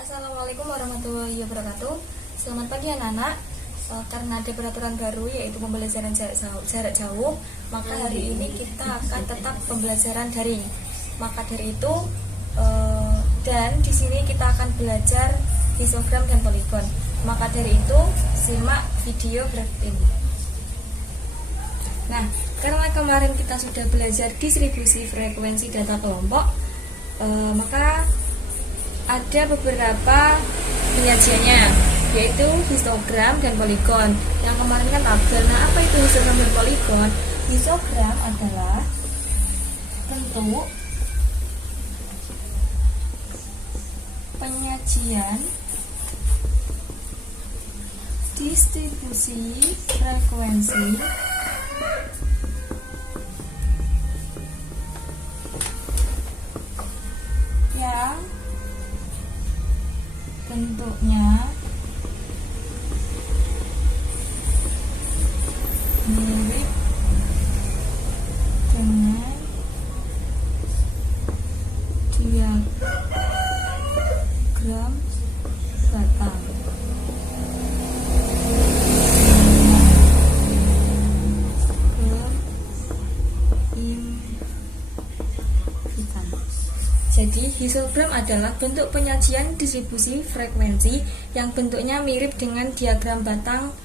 Assalamualaikum warahmatullahi wabarakatuh. Selamat pagi anak-anak. Karena ada peraturan baru yaitu pembelajaran jarak jauh, maka hari ini kita akan tetap pembelajaran daring. Maka dari itu dan di sini kita akan belajar histogram dan poligon. Maka dari itu simak video berikut ini. Nah, karena kemarin kita sudah belajar distribusi frekuensi data kelompok, maka ada beberapa penyajiannya, yaitu histogram dan poligon. Yang kemarin kan tabel. Nah, apa itu histogram dan poligon? Histogram adalah bentuk penyajian distribusi frekuensi yang bentuknya mirip dengan diagram batang. Jadi, histogram adalah bentuk penyajian distribusi frekuensi yang bentuknya mirip dengan diagram batang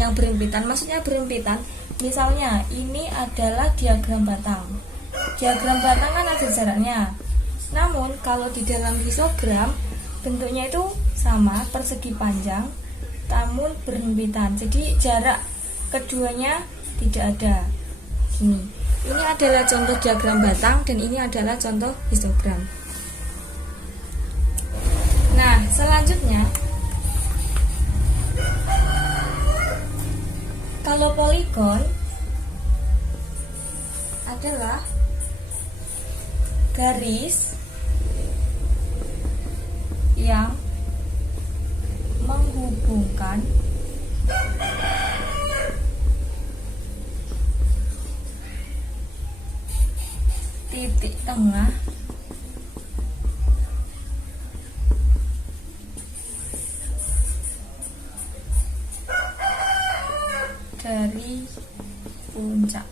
yang berhimpitan. Maksudnya berhimpitan, misalnya ini adalah diagram batang. Diagram batang kan ada jaraknya. Namun, kalau di dalam histogram, bentuknya itu sama, persegi panjang, namun berhimpitan. Jadi, jarak keduanya tidak ada. Ini adalah contoh diagram batang dan ini adalah contoh histogram. Nah, selanjutnya kalau poligon adalah garis yang menghubungkan titik tengah dari puncak.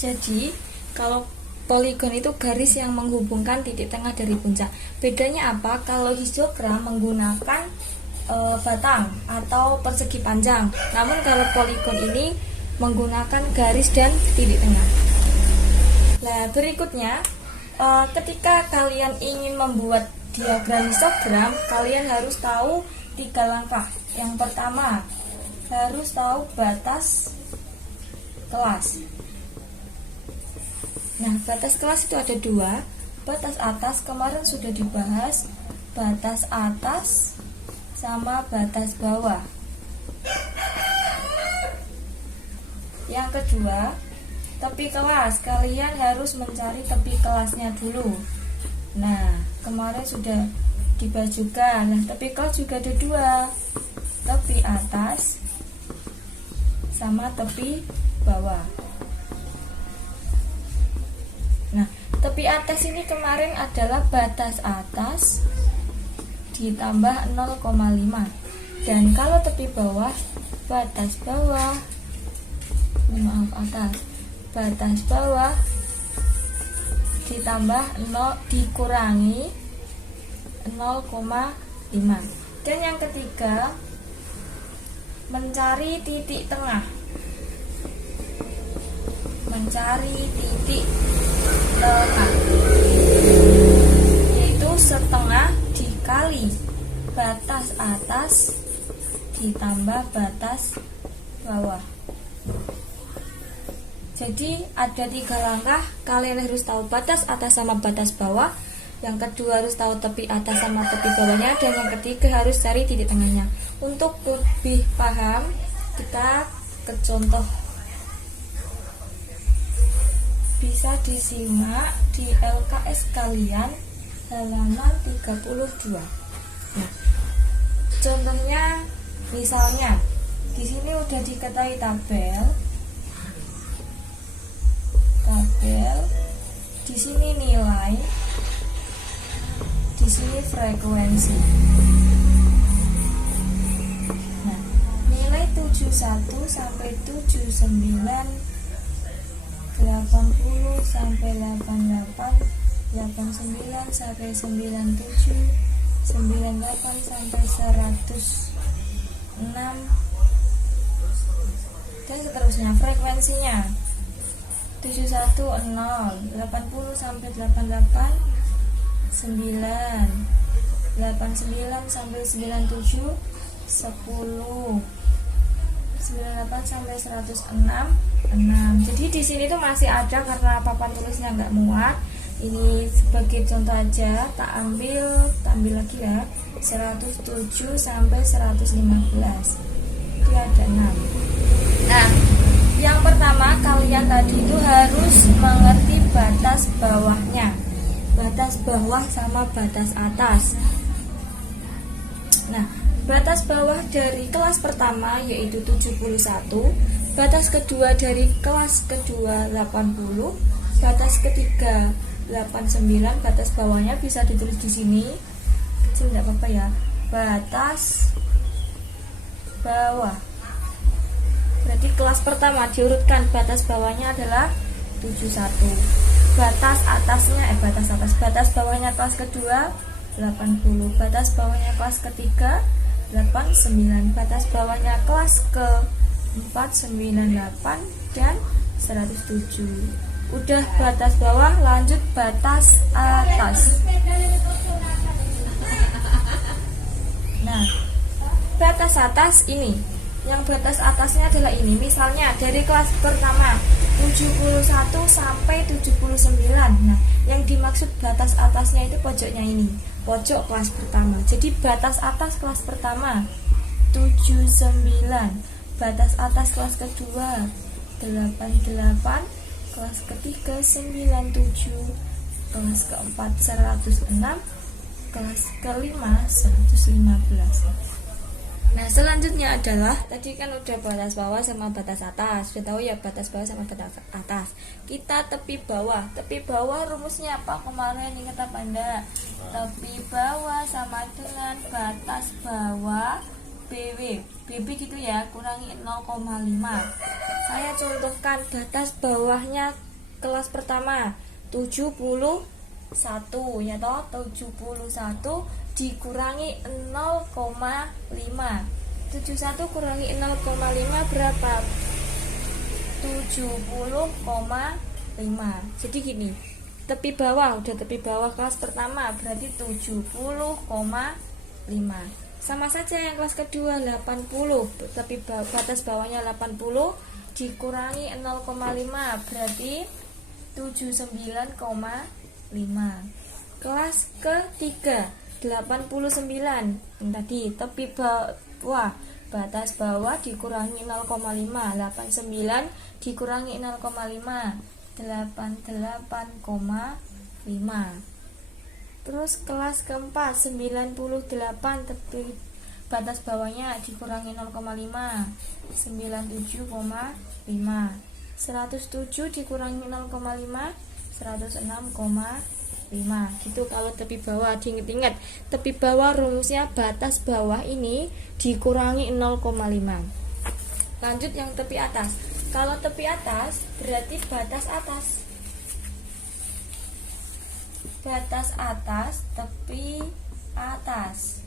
Jadi, kalau poligon itu garis yang menghubungkan titik tengah dari puncak. Bedanya apa? Kalau histogram menggunakan batang atau persegi panjang. Namun kalau poligon ini menggunakan garis dan titik tengah. Nah, berikutnya, ketika kalian ingin membuat diagram histogram, kalian harus tahu 3 langkah. Yang pertama, harus tahu batas kelas. Nah, batas kelas itu ada 2. Batas atas kemarin sudah dibahas, batas atas sama batas bawah. Yang kedua, tepi kelas. Kalian harus mencari tepi kelasnya dulu. Nah, kemarin sudah dibahas juga. Nah, tepi kelas juga ada 2. Tepi atas sama tepi bawah. Nah, tepi atas ini kemarin adalah batas atas ditambah 0,5. Dan kalau tepi bawah, batas bawah, atas, batas bawah ditambah 0 dikurangi 0,5. Dan yang ketiga, mencari titik tengah. Mencari titik tengah, yaitu setengah dikali batas atas ditambah batas bawah. Jadi ada 3 langkah. Kalian harus tahu batas atas sama batas bawah. Yang kedua harus tahu tepi atas sama tepi bawahnya. Dan yang ketiga harus cari titik tengahnya. Untuk lebih paham, kita ke contoh. Bisa disimak di LKS kalian halaman 32. Nah, contohnya misalnya di sini udah diketahui tabel. Di sini nilai, di sini frekuensi. Nah, nilai 71 sampai 79, 80 sampai 88, 89 sampai 97, 98 sampai 106, dan seterusnya. Frekuensinya 71 0, 80 sampai 88 9, 89 sampai 97 10, 98 sampai 106 6. Jadi di sini tuh masih ada karena papan tulisnya nggak muat. Ini sebagai contoh aja, tak ambil lagi ya. 107 sampai 115. Dia ada 6. Nah, yang pertama kalian tadi itu harus mengerti batas bawahnya. Batas bawah sama batas atas. Nah, batas bawah dari kelas pertama yaitu 71, batas kedua dari kelas kedua 80, batas ketiga 89, batas bawahnya bisa ditulis di sini. Kecil enggak apa-apa ya. Batas bawah. Berarti kelas pertama diurutkan, batas bawahnya adalah 71. Batas bawahnya kelas kedua 80, batas bawahnya kelas ketiga 89, batas bawahnya kelas keempat 98 dan 107. Udah batas bawah, lanjut batas atas. Nah, batas atas ini, yang batas atasnya adalah ini. Misalnya dari kelas pertama 71 sampai 79. Nah, yang dimaksud batas atasnya itu pojoknya ini, pojok kelas pertama. Jadi batas atas kelas pertama 79, batas atas kelas kedua 88, kelas ketiga 97, kelas keempat 106, kelas kelima 115. Nah, selanjutnya adalah tadi kan udah batas bawah sama batas atas. Sudah tahu ya batas bawah sama batas atas. Kita tepi bawah. Tepi bawah rumusnya apa kemarin, ingat apa enggak? Tepi bawah sama dengan batas bawah BW. BB gitu ya, kurangi 0,5. Saya contohkan batas bawahnya kelas pertama 71 ya toh, 71 dikurangi 0,5. 71 kurangi 0,5 berapa? 70,5. Jadi gini, tepi bawah, udah tepi bawah kelas pertama berarti 70,5. Sama saja yang kelas kedua 80, tepi batas bawahnya 80 dikurangi 0,5 berarti 79,5. Kelas ketiga 89, tadi tepi bawah, batas bawah dikurangi 0,5, 89 dikurangi 0,5, 88,5. Terus kelas keempat 98, tepi batas bawahnya dikurangi 0,5, 97,5. 107 dikurangi 0,5, 106,5. Gitu kalau tepi bawah. Diingat-ingat, tepi bawah rumusnya batas bawah ini dikurangi 0,5. Lanjut yang tepi atas. Kalau tepi atas berarti batas atas. Batas atas, tepi atas.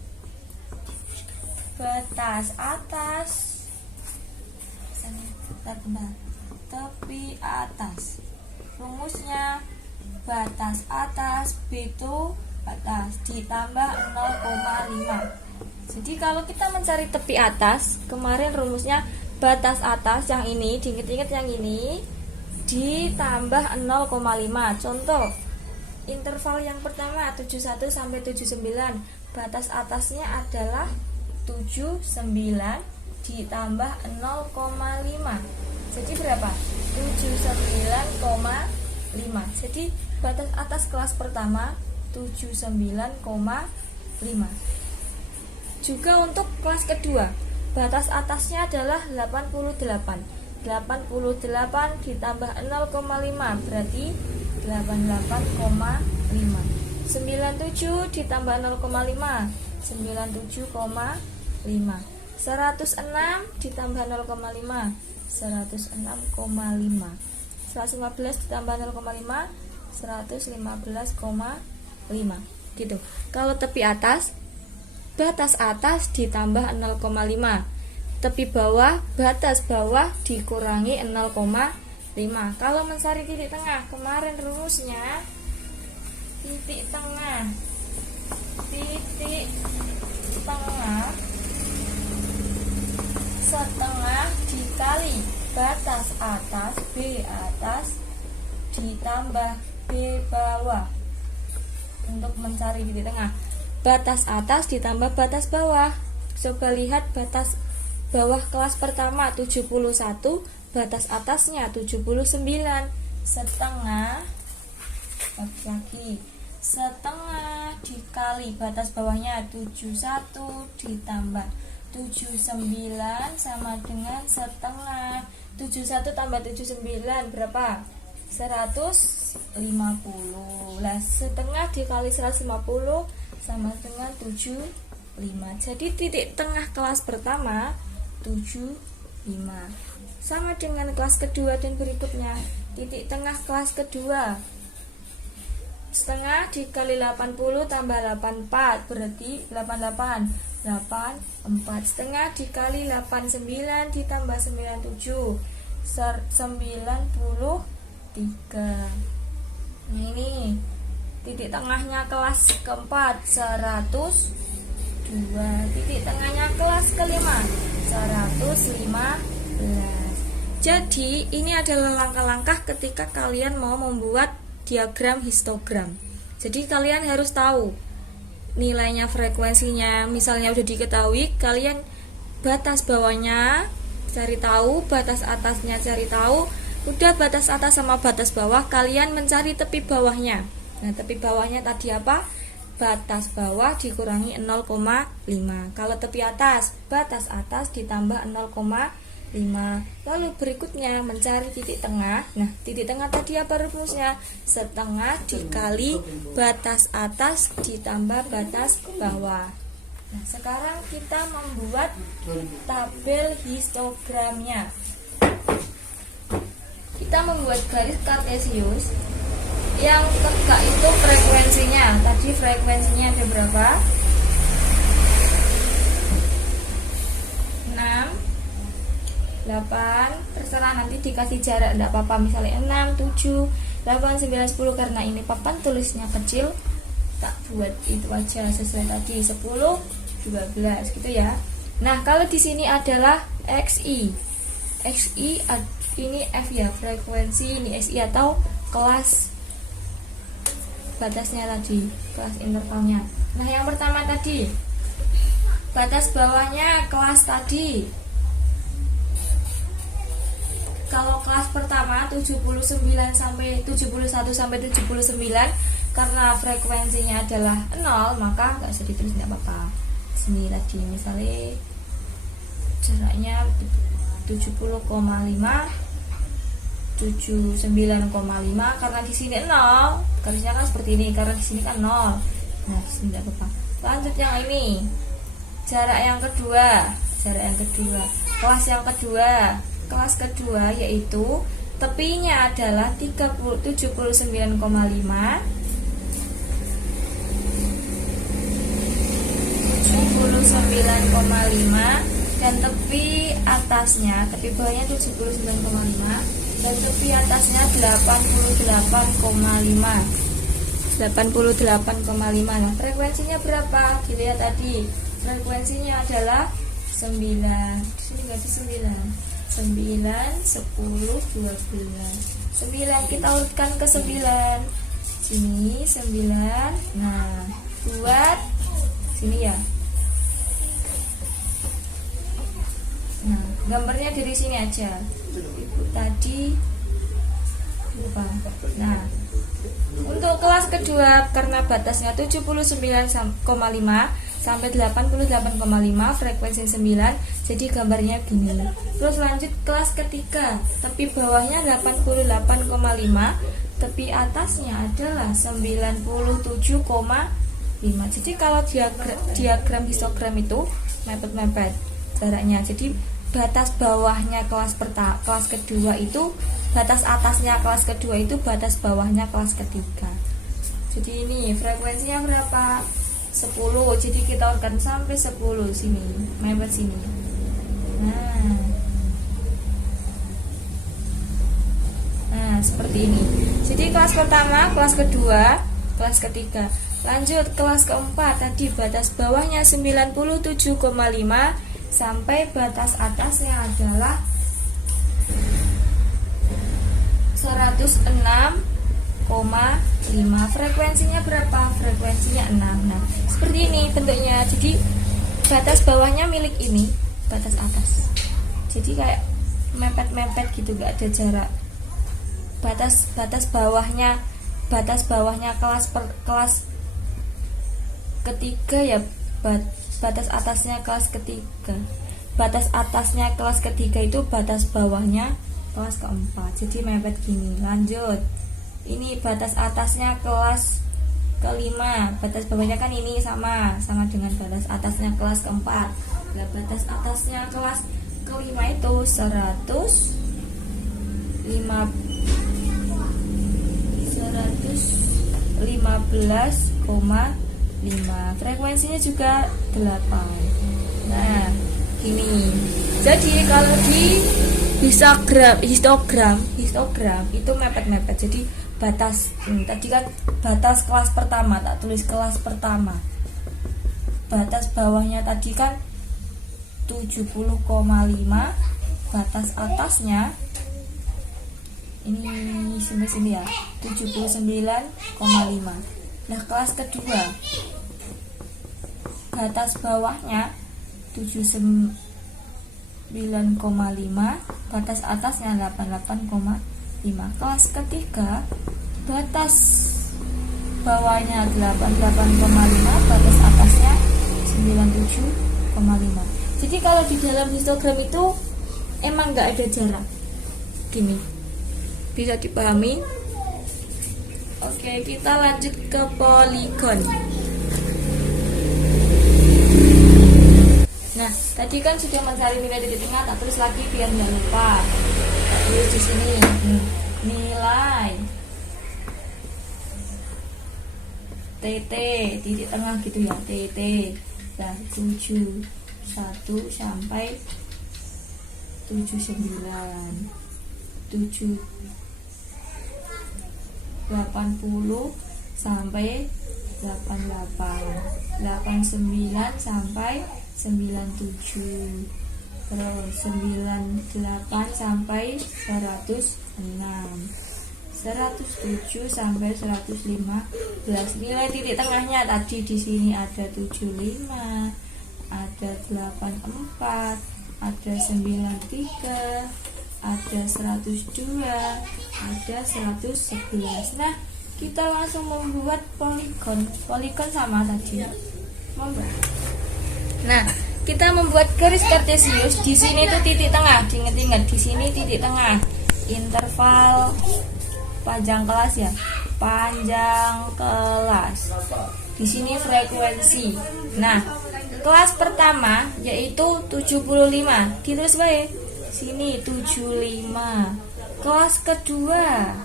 Batas atas. Bentar. Tepi atas. Rumusnya batas atas B itu batas ditambah 0,5. Jadi kalau kita mencari tepi atas, kemarin rumusnya batas atas yang ini, diingat-ingat yang ini ditambah 0,5. Contoh, interval yang pertama 71 sampai 79, batas atasnya adalah 79 ditambah 0,5. Jadi berapa? 79,5. Jadi batas atas kelas pertama 79,5. Juga untuk kelas kedua, batas atasnya adalah 88. 88 ditambah 0,5 berarti 88,5. 97 ditambah 0,5, 97,5. 106 ditambah 0,5, 106,5. 115 ditambah 0,5, 115,5 gitu. Kalau tepi atas, batas atas ditambah 0,5, tepi bawah, batas bawah dikurangi 0,5. Kalau mencari titik tengah, kemarin rumusnya titik tengah setengah dikali batas atas B atas ditambah B bawah. Untuk mencari titik tengah, batas atas ditambah batas bawah. Coba lihat batas bawah kelas pertama 71, batas atasnya 79. Setengah, lagi setengah dikali batas bawahnya 71 ditambah 79 sama dengan setengah. 71 tambah 79 berapa? 150. Lah, setengah dikali 150 sama dengan 75. Jadi titik tengah kelas pertama 75. Sama dengan kelas kedua dan berikutnya. Titik tengah kelas kedua, setengah dikali 80 tambah 84 berarti 88. 84. Setengah dikali 89 ditambah 97, 93. Ini titik tengahnya kelas keempat 102. Titik tengahnya kelas kelima 115. Jadi ini adalah langkah-langkah ketika kalian mau membuat diagram histogram. Jadi kalian harus tahu nilainya, frekuensinya. Misalnya udah diketahui, kalian batas bawahnya cari tahu, batas atasnya cari tahu. Udah batas atas sama batas bawah, kalian mencari tepi bawahnya. Nah, tepi bawahnya tadi apa? Batas bawah dikurangi 0,5. Kalau tepi atas, batas atas ditambah 0,5. Lalu berikutnya mencari titik tengah. Nah, titik tengah tadi apa rumusnya? Setengah dikali batas atas ditambah batas bawah. Nah, sekarang kita membuat tabel histogramnya. Kita membuat garis kartesius. Yang tegak itu frekuensinya. Tadi frekuensinya ada berapa? 6, 8, terserah, nanti dikasih jarak tidak apa-apa, misalnya 6, 7, 8, 9, 10. Karena ini papan tulisnya kecil, tak buat itu aja sesuai tadi 10, 12 gitu ya. Nah, kalau di sini adalah XI ini F ya, frekuensi, ini SI atau kelas batasnya tadi, kelas intervalnya. Nah, yang pertama tadi batas bawahnya kelas tadi. Kalau kelas pertama 79 sampai 71 sampai 79, karena frekuensinya adalah 0, maka nggak usah ditulis, nggak apa-apa. Sini tadi misalnya jaraknya 70,5, 79,5. Karena di sini 0, garisnya kan seperti ini. Karena di sini kan 0. Nah, di sini nggak apa-apa. Lanjut yang ini, jarak yang kedua, kelas yang kedua. Kelas kedua yaitu tepinya adalah 79,5, 79,5, dan tepi atasnya, tepi bawahnya 79,5 dan tepi atasnya 88,5. 88,5. Nah, frekuensinya berapa? Dilihat tadi. Frekuensinya adalah 9. Di sini enggak ada 9, 10, 12. 9 kita urutkan ke 9. Sini 9. Nah, buat sini ya. Nah, gambarnya dari sini aja. Tadi lupa. Nah, untuk kelas kedua karena batasnya 79,5, sampai 88,5, frekuensi 9. Jadi gambarnya gini. Terus lanjut kelas ketiga, tepi bawahnya 88,5, tepi atasnya adalah 97,5. Jadi kalau diagram histogram itu mepet-mepet jaraknya. Jadi batas bawahnya kelas kedua itu batas atasnya kelas kedua itu batas bawahnya kelas ketiga. Jadi ini frekuensinya berapa? 10. Jadi kita urutkan sampai 10 sini, mepet sini. Nah, seperti ini. Jadi kelas pertama, kelas kedua, kelas ketiga. Lanjut kelas keempat, tadi batas bawahnya 97,5 sampai batas atasnya adalah 106,5. Frekuensinya berapa? Frekuensinya 6. Nah, seperti ini bentuknya. Jadi batas bawahnya milik ini, batas atas. Jadi kayak mepet-mepet gitu, gak ada jarak. Batas bawahnya kelas ketiga ya, batas atasnya kelas ketiga. Batas atasnya kelas ketiga itu batas bawahnya kelas keempat. Jadi mepet gini. Lanjut. Ini batas atasnya kelas kelima, batas bawahnya kan ini sama dengan batas atasnya kelas keempat. Nah, batas atasnya kelas kelima itu 115,5. Frekuensinya juga 8. Nah, gini. Jadi kalau di histogram itu mepet-mepet. Jadi batas tadi kan batas kelas pertama, tak tulis kelas pertama. Batas bawahnya tadi kan 70,5, batas atasnya ini sampai sini ya, 79,5. Nah, kelas kedua batas bawahnya 79,5, batas atasnya 88,5. Kelas ketiga batas bawahnya 88,5, batas atasnya 97,5. Jadi kalau di dalam histogram itu emang nggak ada jarak. Gini, bisa dipahami? Oke, kita lanjut ke poligon. Nah, tadi kan sudah mencari nilai titik tengah, tak tulis lagi biar nggak lupa. Tulis di sini nilai TT titik tengah gitu ya, TT. Nah, 71 sampai 79, 80 sampai 88, 89 sampai 97, terus 98 sampai 106, 107 sampai 115. Nilai titik tengahnya tadi di sini ada 75, ada 84, ada 93, ada 102, ada 111. Nah, kita langsung membuat poligon. Poligon sama tadi. Membuat. Nah, kita membuat garis kartesius. Di sini itu titik tengah. Diingat-ingat, di sini titik tengah. Interval panjang kelas ya. Panjang kelas. Di sini frekuensi. Nah, kelas pertama yaitu 75. Ditulis baik. Sini 75. Kelas kedua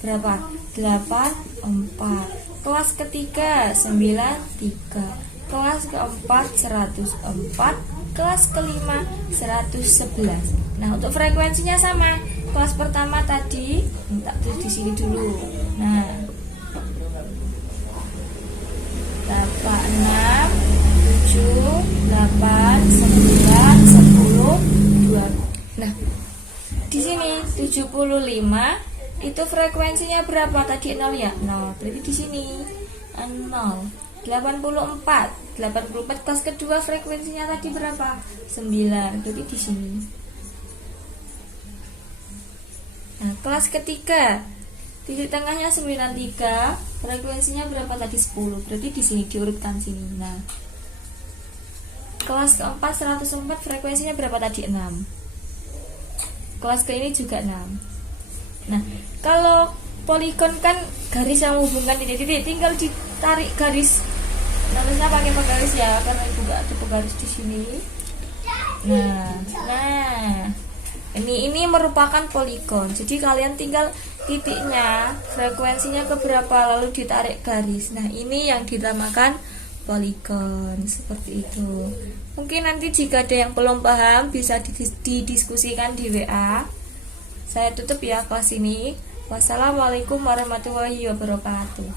berapa? 84. Kelas ketiga 93. Kelas keempat 104. Kelas kelima 111. Nah, untuk frekuensinya sama. Kelas pertama tadi tak tulis di sini dulu. Nah, 6, 7, 8, 9, 10, 2. Nah, di sini 75 itu frekuensinya berapa tadi? 0 ya? 0. Berarti di sini 0. 84 kelas kedua frekuensinya tadi berapa? 9. Berarti di sini. Nah, kelas ketiga titik tengahnya 93, frekuensinya berapa tadi? 10. Berarti di sini diurutkan sini. Nah, Kelas keempat 104 frekuensinya berapa tadi? 6. Kelas ke ini juga 6. Nah, kalau poligon kan garis yang menghubungkan titik-titik, tinggal ditarik garis. Harusnya pakai penggaris ya, karena ibu gak ada penggaris di sini. Nah, ini merupakan poligon. Jadi kalian tinggal titiknya, frekuensinya keberapa, lalu ditarik garis. Nah, ini yang dinamakan poligon, seperti itu. Mungkin nanti jika ada yang belum paham bisa didiskusikan di WA. Saya tutup ya kelas ini. Wassalamualaikum warahmatullahi wabarakatuh.